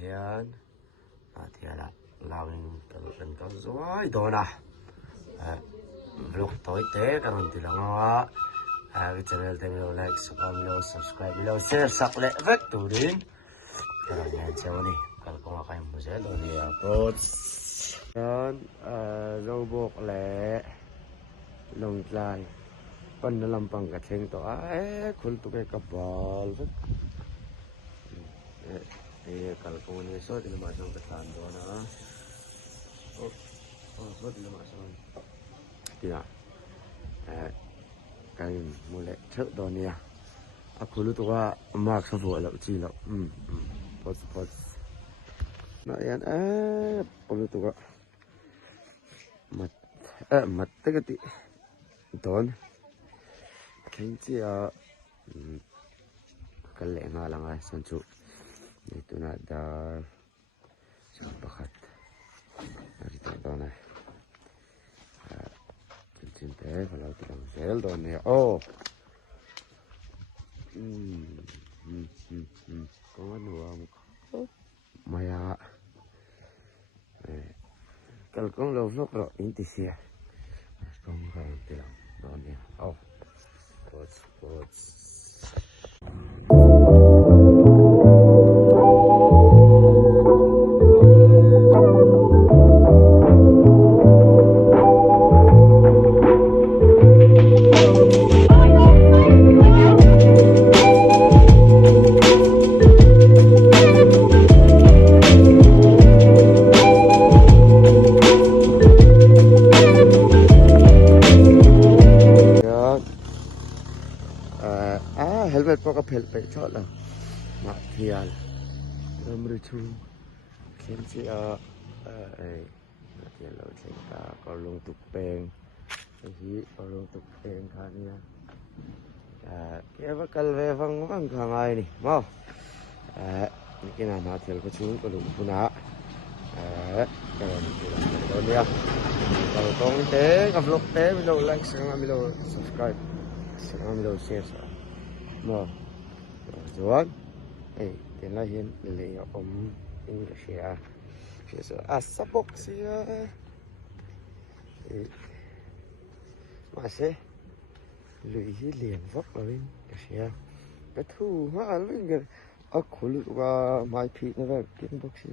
hian thiala lawin kan kan zoi dona vlog toy te kan tilanga channel te milo like subscribe milo share sak le vek turin kan yan chawni kal ko kai mo se do ni approach yan robok le long tlai pan na lampang ka theng to khul tu ke kabal vek kal ko ni so ti ma sang tan do na so ti ma sang ti na cái mùa lệ chợ đó nè aku lu tu wa mak sa bo la chi la pos na yan aku tu wa mat te ka ti don khen chi kan le nga lang ai san chu ni tu na da sa pakhat ari ta do na te kalau tidak sel don ya con nuông maya kalau con lâu lúc rồi intisia con không tidak don ya pots helmet po ka pel pe chot la ma thial ru chu khem chi ma thial lo theng ta ko lung tuk peng hi ko lung tuk peng kha nia ke va kal ve vang vang kha ngai ni mo ni ke na ma thial ko chu ko lung puna ka ni ke la nia ko tong te ka vlog te mi lo like sang mi lo subscribe sang mi lo share mà rồi tiền là hiện lấy Indonesia phía sau asapok sih mà sẽ lấy liền vóc rồi Indonesia cái thu mà lấy cái khối lượng và mai thịt nó về kiếm bốc sih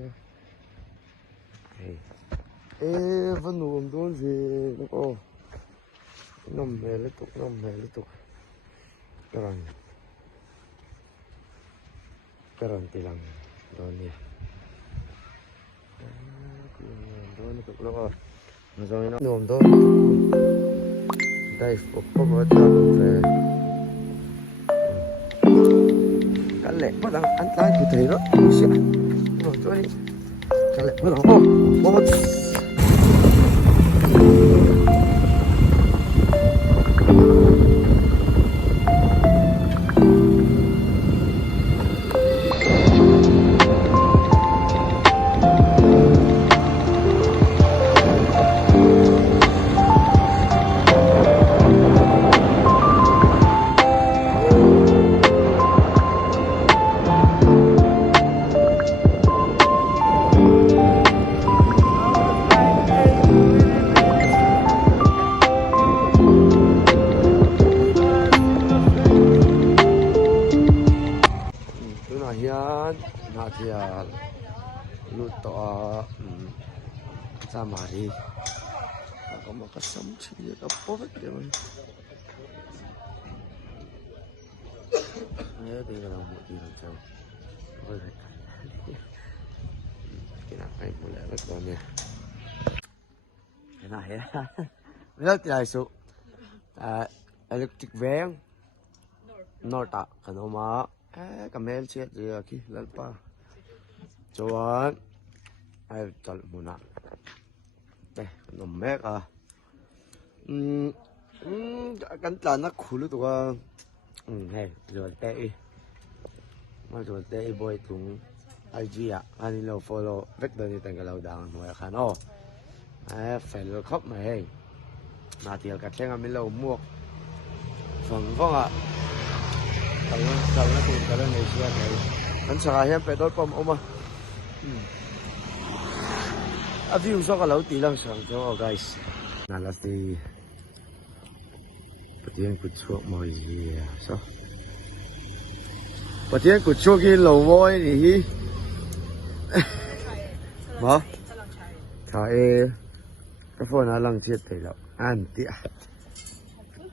vẫn nuông đốn gì nó nằm mè liên tục rồi karon tilang doni doni ko lo no so no nom do dai ko ba ta fe kan le ba dang an tai ku thei ro sia no so ni kan le ba dang Natia luto samari ako makasamchi ka povek naman ngayon tingnan lang mo tingnan siya kinakain mo lang ito niya kinahaya wala tilay so electric van norta kanoma kamel chat dia ki lalpa chuan ai chal muna no mek kan tla na khulu to hey rồi te mà rồi te boy tung IG ani lo follow vek do ni tang ka lo dang no ya khan phải lo khop mà hey na tial ka thenga mi lo muak phang vong sau nó tìm cái này xưa này anh sợ hay petrol pump ông A view so ka lau ti lang sang cho guys. Na la ti. Patien ku chuak mo hi so. Patien ku chuak ki lo moi ni hi. Mo. Cha e. Ka phone na lang thiet tai lo. An ti a.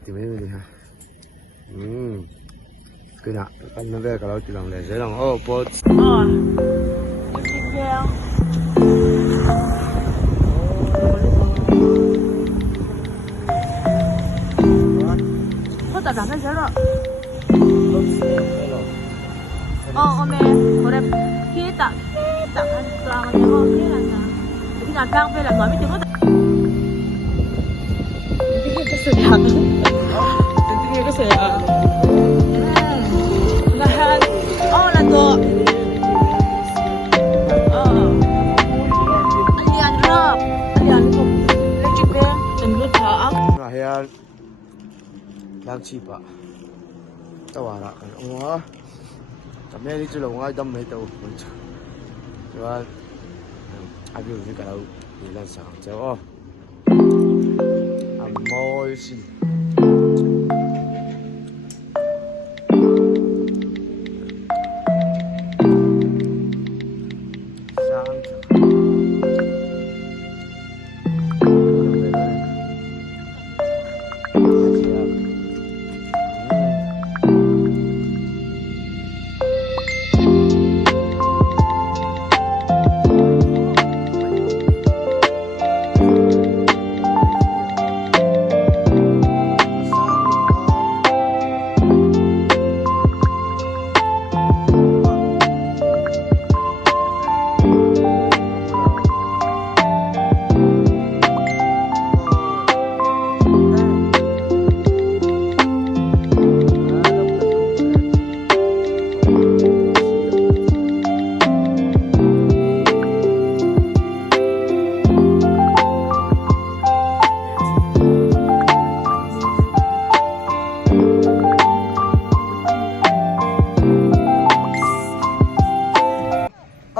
Ti mai ni ha. Cái nào con nó về cả lâu chỉ lòng để dễ lòng ô bố có tập làm thế rồi mẹ hồi đẹp khi tập ăn toàn cái hôm kia là khi nào đang về là nói với chúng nó cái sợi hạt cái sợi hạt lahat na to alian rap alian ko electric bill and good ha ayan lang chi pa tawara kan o kami ni chulo ngai dam mai tau chuan abi ni ka lau ni lan sang chao o amoi sin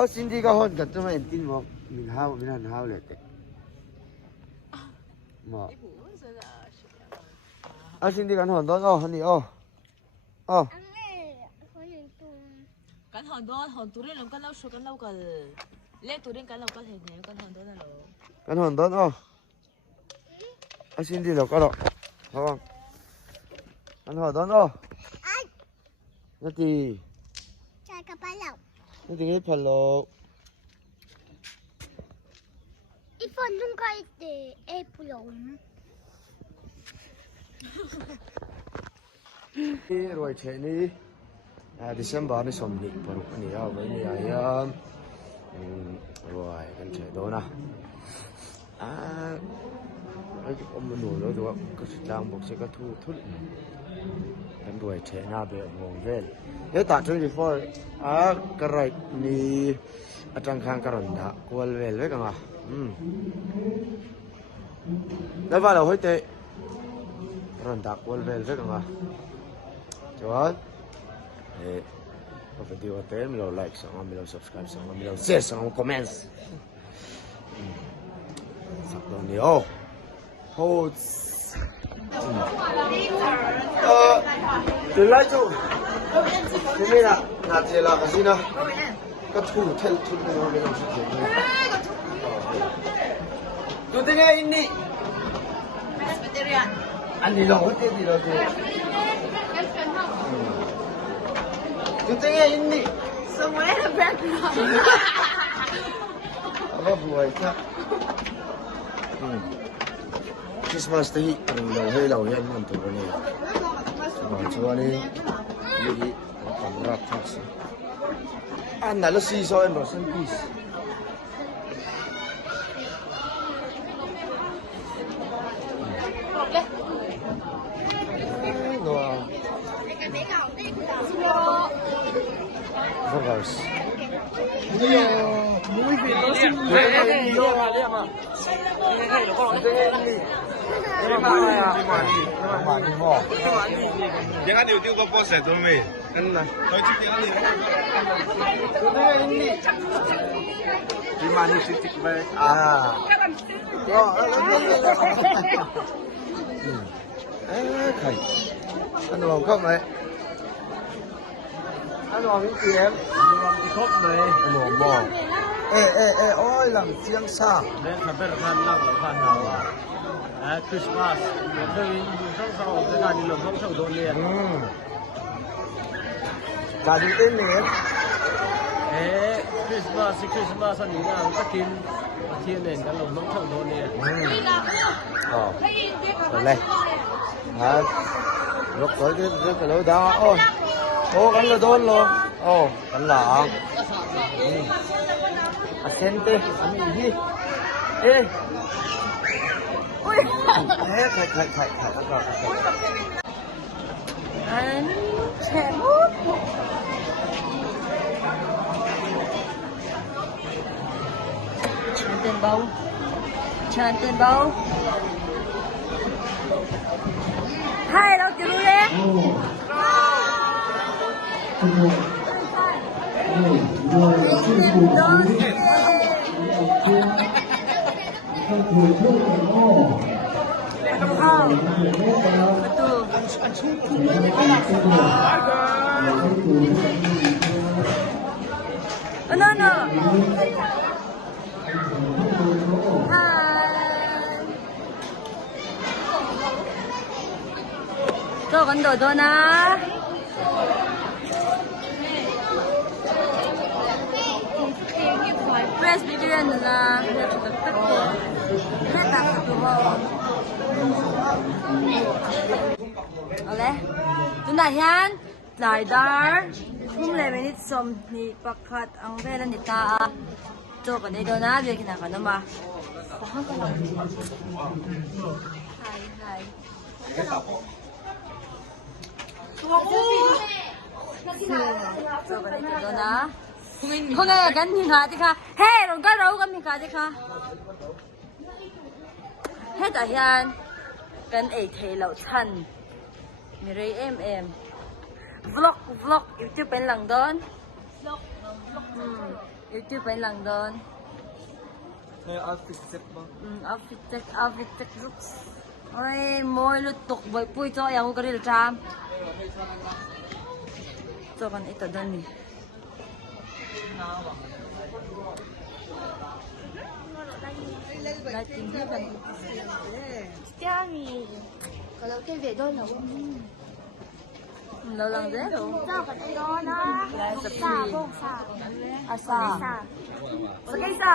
Cindy ka hon kan tuma entin mo min hao le te mo Cindy kan hon don hani kan hon don hon turin long kan lau so kan lau kal le turin kan lau kal he ne kan hon don lo kan hon don Cindy lo ka lo hawang kan hon don nati Chai ka pa lau nati ngai phalo Ifon nung ka ite e pulong rồi thế này December này xong lịch vào lúc này với này rồi cái chế đó nè cái ông mình nổi đó được cái sự trang bọc sẽ có thu cái rồi chế na về mong về nếu ta chơi đi phơi cái này ni trang khang cái rần đã quên về lấy cái nào đấy vào đầu hơi tệ rần đã quên về lấy cái nào Chuan, có video tới mình like, xong mình subscribe, xong mình share, xong comment. Sắp到nhiều. Hold. Từ lại chỗ. Thế này là nạt gì là cái gì nào? Cái thủ theo thủ mình làm sự gì? Tụi tôi nghe in đi. Anh đi lâu hết cái gì rồi thì. Tutengah ini. semuanya background Apa buat tak? Christmas tadi lau yang mantu ni. Macam ni, jadi kamera taksi. Anda lu sih soal rosen bis. Vogels. Muy bien, no sé. Jangan YouTube kau post tu me. Kenapa? Kau cakap ni. Di mana titik baik. ก็ไข่อันนองเข้าไหมอันนองมีเสียง Di khóc này. อันนองมองโอ้ยหลังเสียงซา Nên là bên phan lăng là phan nào à. Christmas. Tôi xong sau cái này lượm không sầu đồ liền. การดูเต้นเนี่ย Christmas thì Christmas anh nghĩ là các kim thiên nền cái lồng không sầu đồ liền. อ๋ออะไรฮะรถสวยด้วยกันแล้วดาวโอ้กันละโดนเลยโอ้กันหลังอาเซนเต้อันนี้ที่ไข่แล้วก็ อันแฉะChanten bau. Hai đâu chưa luôn đấy. Betul. No. Cho con đồ cho nó fresh vegetarian là hết tạp tụ hồ chúng ta hiện lại dar không lẽ mình xôm thì bạc hạt ăn về lên ta cho con đi đồ na việc nào con mà không có lòng hai Coba deh, Dona. Kau nggak kan minta dika? Hei, orang kau tahu kan minta dika? Hei, tahian kan thei lau chan, mirai vlog YouTube pen lang don. YouTube pen lang don. Outfit check bang. Outfit check looks. Ôi, môi lutok boy pui cho yang ko rin jam. Cho con ito doon ni. Lighting dia kan. Tiami. Kalau ke về đôi nó. Lâu lang deh lo. Sao còn đây đó nó. Sa bông sa. Asa. Sa. Sakay sa.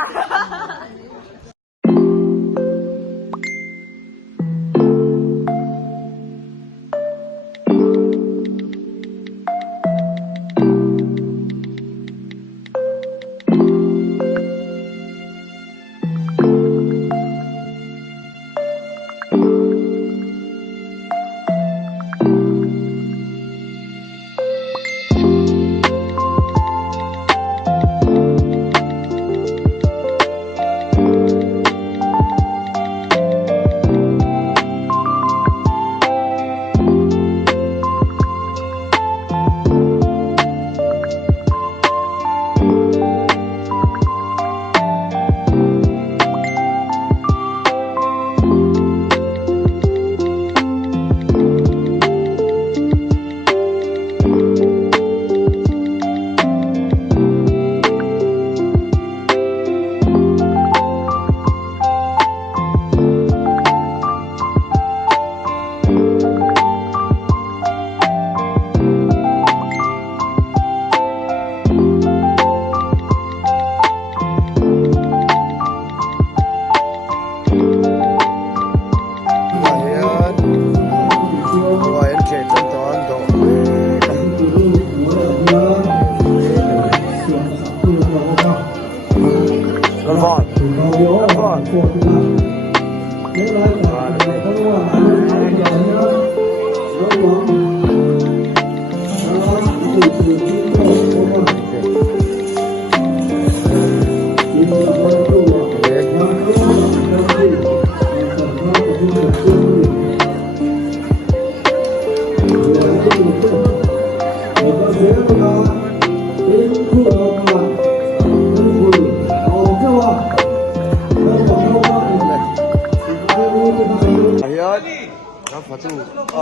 法度哦。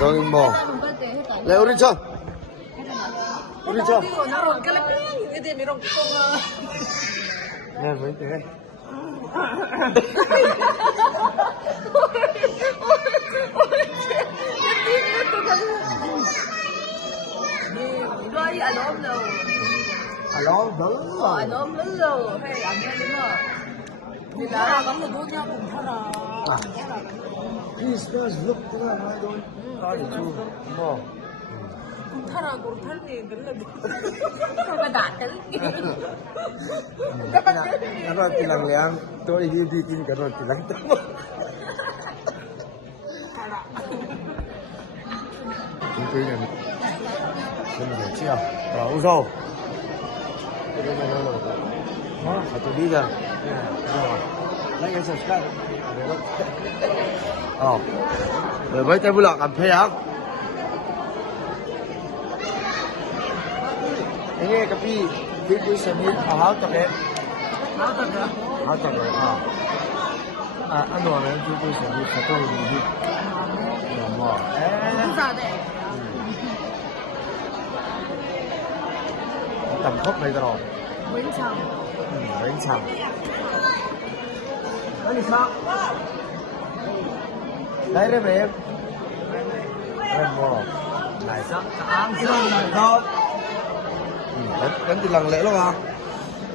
容易吗？来，我来唱。我来唱。来，没得。Alom belum. Alom belum. Hei, ambil lima. Dilarang kamu dunia buntara. This does look good. I don't. How did you? No. Buntara gurtan ni gelap. Kebedakan. Karena tilang liang, tu ini bikin karena tilang tu. Itu yang. Ini dia. Tahu so. Satu dia. Like and subscribe. Oh. Rồi với tay vlog làm thế hả? Anh nghe cà phê, đi xem đi, háo tập đấy. Háo tập đấy. Anh nói là đi xem đi, sẽ tôi đi. Đúng rồi. Tầm khốc này rồi. Nguyễn Trầm. Nguyễn Trầm. Anh sao? Đây đấy em. Em mua. Này sao? Sáng sớm này thôi. Đánh từ lần lễ luôn à?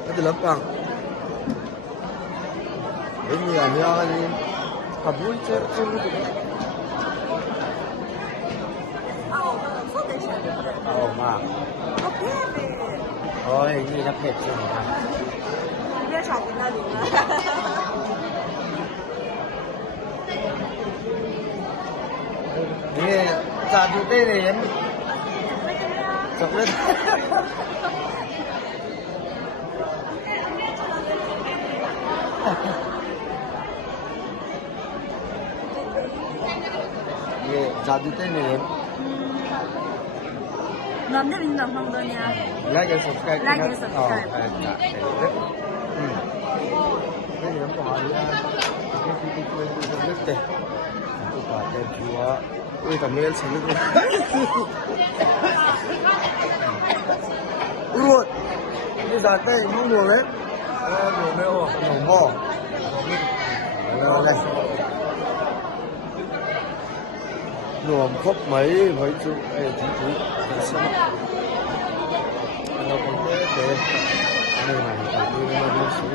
Đánh từ lớp bằng. Đến nhiều nhau đi. Cả vui chơi không được. Mà. Ôi, như nó ผ็ดrồi mà. Biết chọc cái nào đúng Nè, giả dụ tê này em. Chọc lên. Nè, giả dụ tê này em. Làm thế mình làm không đâu nha. Like and subscribe. Like and subscribe. Đây là có hỏi cái quên rất tệ. Tôi bảo tên chúa. Ôi tầm lên xuống nước. Ui, bây giờ tay không đùa đấy. Đùa mèo à? Đùa bò. Đây. Đùa khóc mấy với chú chú nó còn thế để đây này thì nó nó xuống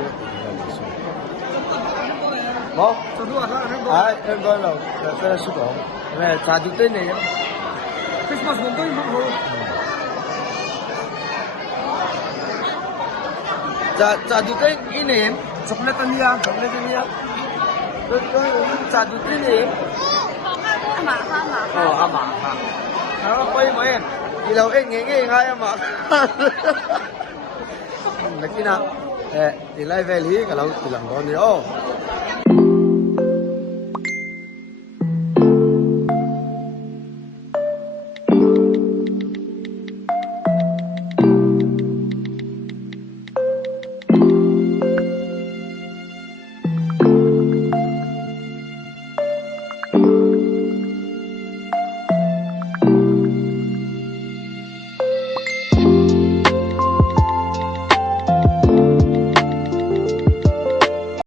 đó em coi là cái là số đó này trả được tên này Christmas mình tôi không hồ trả được tên cái này em chocolate anh đi tôi trả được tên này em mà nó quay mà em đi đâu em nghe ngay em mà là khi nào thì lại về lý cả lâu thì làm con đi đâu